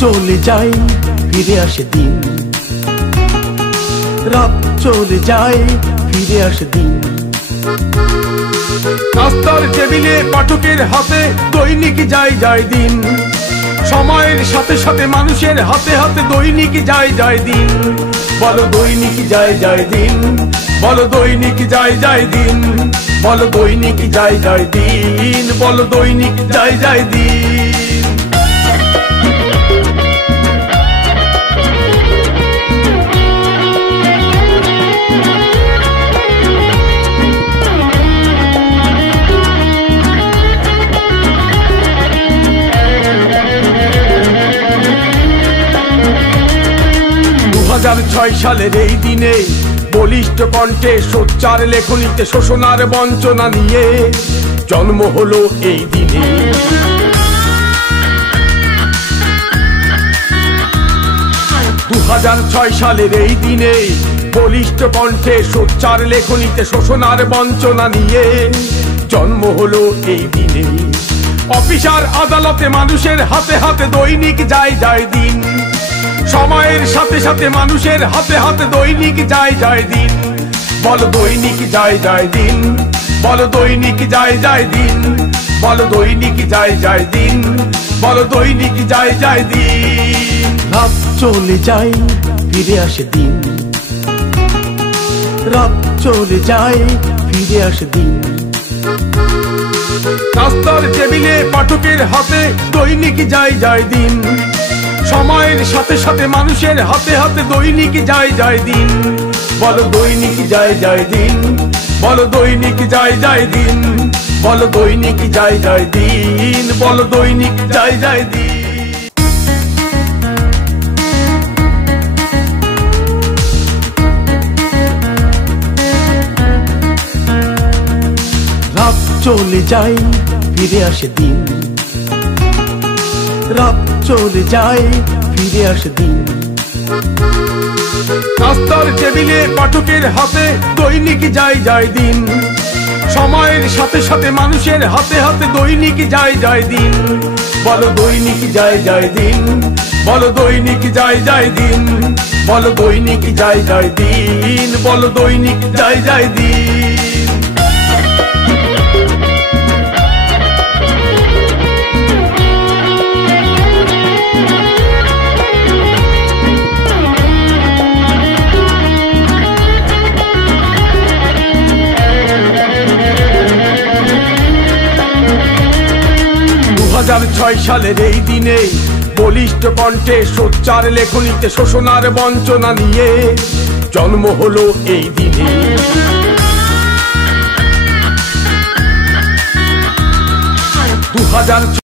চলে যায় ফিরে আসে দিন, রাত চলে যায় ফিরে আসে দিন। নাস্তার টেবিলে পাঠকের হাতে দৈনিক যায় যায় দিন, সময়ের সাথে সাথে মানুষের হাতে হাতে দৈনিক যায় যায় দিন। বলো দৈনিক যায় যায় দিন, বলো দৈনিক যায় যায় দিন, বলো দৈনিক যায় যায় দিন, বলো দৈনিক যায় যায় দিন। 2006 সালের এই দিনে বলিষ্ঠ কণ্ঠে সোচ্চার লেখনীতে শোষণার বঞ্চনা নিয়ে জন্ম হলো এই দিনে। 2006 সালের এই দিনে বলিষ্ঠ কণ্ঠে সোচ্চার লেখনীতে শোষণার বঞ্চনা নিয়ে জন্ম হলো এই দিনে। অফিসার আদালতে মানুষের হাতে হাতে দৈনিক যায় যায় দিন, সময়ের সাথে সাথে মানুষের হাতে হাতে দৈনিক যায় যায় দিন। বলো দৈনিক যায় যায় দিন, বলো দৈনিক যায় যায় দিন, বলো দৈনিক যায় যায় দিন, বলো দৈনিক যায় যায় দিন। রাত চলে যায় ফিরে আসে দিন, রাত চলে যায় ফিরে আসে দিন। নাস্তার টেবিলে পাঠকের হাতে দৈনিক যায় যায় দিন, সময়ের সাথে সাথে মানুষের হাতে হাতে দৈনিক যায় যায় দিন। বলো দৈনিক যায় যায় দিন, বলো দৈনিক যায় যায় দিন, বলো দৈনিক যায় যায় দিন, বলো দৈনিক যায় যায় দিন। রাত চলে যায় ফিরে আসে দিন, রাত চলে যায় ফিরে আসে দিন। নাস্তার টেবিলে পাঠকের হাতে দৈনিক যায় যায় দিন, সময়ের সাথে সাথে মানুষের হাতে হাতে দৈনিক যায় যায় দিন। বলো দৈনিক যায় যায় দিন, বলো দৈনিক যায় যায় দিন, বলো দৈনিক যায় যায় দিন, বলো দৈনিক যায় যায় দিন। 2006 সালের এই দিনে বলিষ্ঠ কণ্ঠে সোচ্চার লেখনীতে শোষণার বঞ্চনা নিয়ে জন্ম হলো এই দিনে।